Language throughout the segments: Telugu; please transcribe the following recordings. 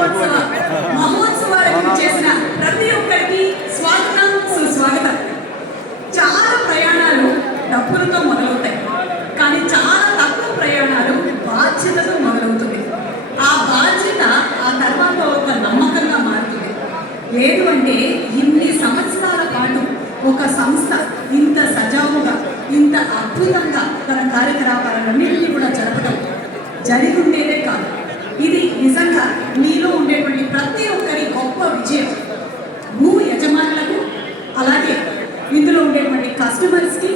వార్షికోత్సవ మహోత్సవాలకు చేసిన ప్రతి ఒక్కరికి స్వాగతం సుస్వాగతం. చాలా ప్రయాణాలు డబ్బులతో మొదలవుతాయి, కానీ చాలా తక్కువ ప్రయాణాలు బాధ్యతతో మొదలవుతుంది. ఆ బాధ్యత ఆ తర్వాత ఒక నమ్మకంగా మారుతుంది. లేదు అంటే ఇన్ని సంవత్సరాల పాటు ఒక సంస్థ ఇంత సజావుగా ఇంత అద్భుతంగా తన కార్యకలాపాలన్నింటినీ కూడా జరపడం జరిగి ఉండేదే కాదు. ఇది నిజంగా మీలో ఉండేటువంటి ప్రతి ఒక్కరి గొప్ప విజయం. భూ యజమానులకు, అలాగే ఇందులో ఉండేటువంటి కస్టమర్స్కి,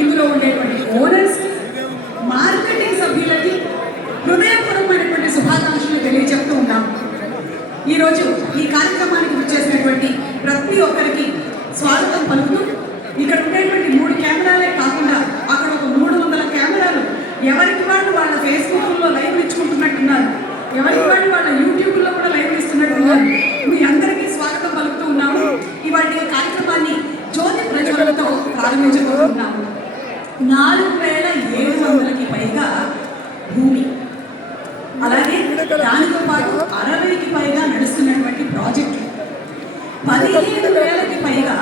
ఇందులో ఉండేటువంటి ఓనర్స్కి, మార్కెటింగ్ సభ్యులకి హృదయపూర్వకమైనటువంటి శుభాకాంక్షలు తెలియజెప్తూ ఉన్నాం. ఈరోజు ఈ కార్యక్రమానికి వచ్చేసినటువంటి ప్రతి ఒక్కరికి స్వాగతం పలుకుతూ, ఇక్కడ ఉండేటువంటి 3 కెమెరాలే కాకుండా అక్కడ ఒక 300 కెమెరాలు ఎవరికి వాళ్ళు వాళ్ళ ఫేస్బుక్లో లైవ్ ఇచ్చుకుంటున్నట్టున్నారు, ఎవరికి వాళ్ళు వాళ్ళ యూట్యూబ్లో కూడా లైవ్ ఇస్తున్నట్టున్నారు. మీ అందరికీ స్వాగతం పలుకుతూ ఉన్నాము. ఇవాటి కార్యక్రమాన్ని జ్యోతి ప్రజ్వలనతో ప్రారంభించబోతున్నాము. 4700కి పైగా భూమి, అలాగే దానితో పాటు 60కి పైగా నడుస్తున్నటువంటి ప్రాజెక్టులు, 15,000కి పైగా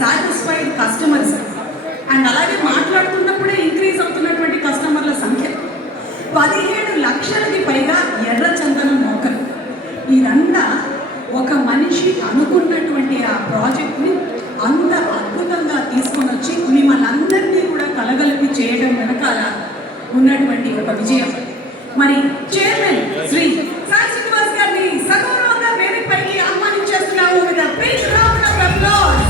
సాటిస్ఫైడ్ కస్టమర్స్, అండ్ అలాగే మాట్లాడుతున్నప్పుడే ఇంక్రీజ్ అవుతున్నటువంటి కస్టమర్ల సంఖ్య, 17 లక్షలకి పైగా ఎర్ర చందనం మొక్కలు. ఇదంతా ఒక మనిషి అనుకున్నటువంటి ఆ ప్రాజెక్ట్ని అంత అద్భుతంగా తీసుకొని వచ్చి మిమ్మల్ని అందరినీ కూడా కలగలిపి చేయడం వెనకాల ఉన్నటువంటి ఒక విజయం. మరి చైర్మన్ శ్రీ సాయి శ్రీనివాస్ గారిని సగౌరవంగా వేదికపైకి ఆహ్వానించేస్తున్నాము. With a big round of applause.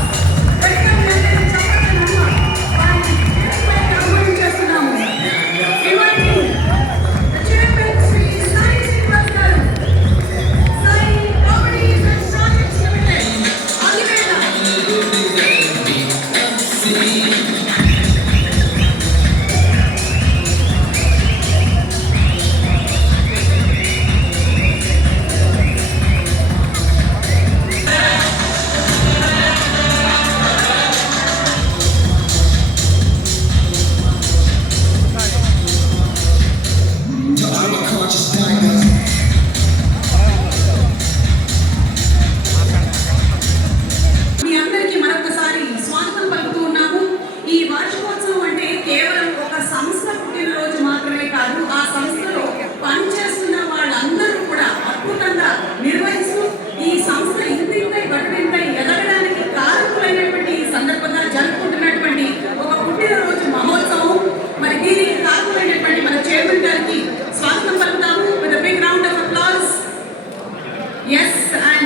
Yes, and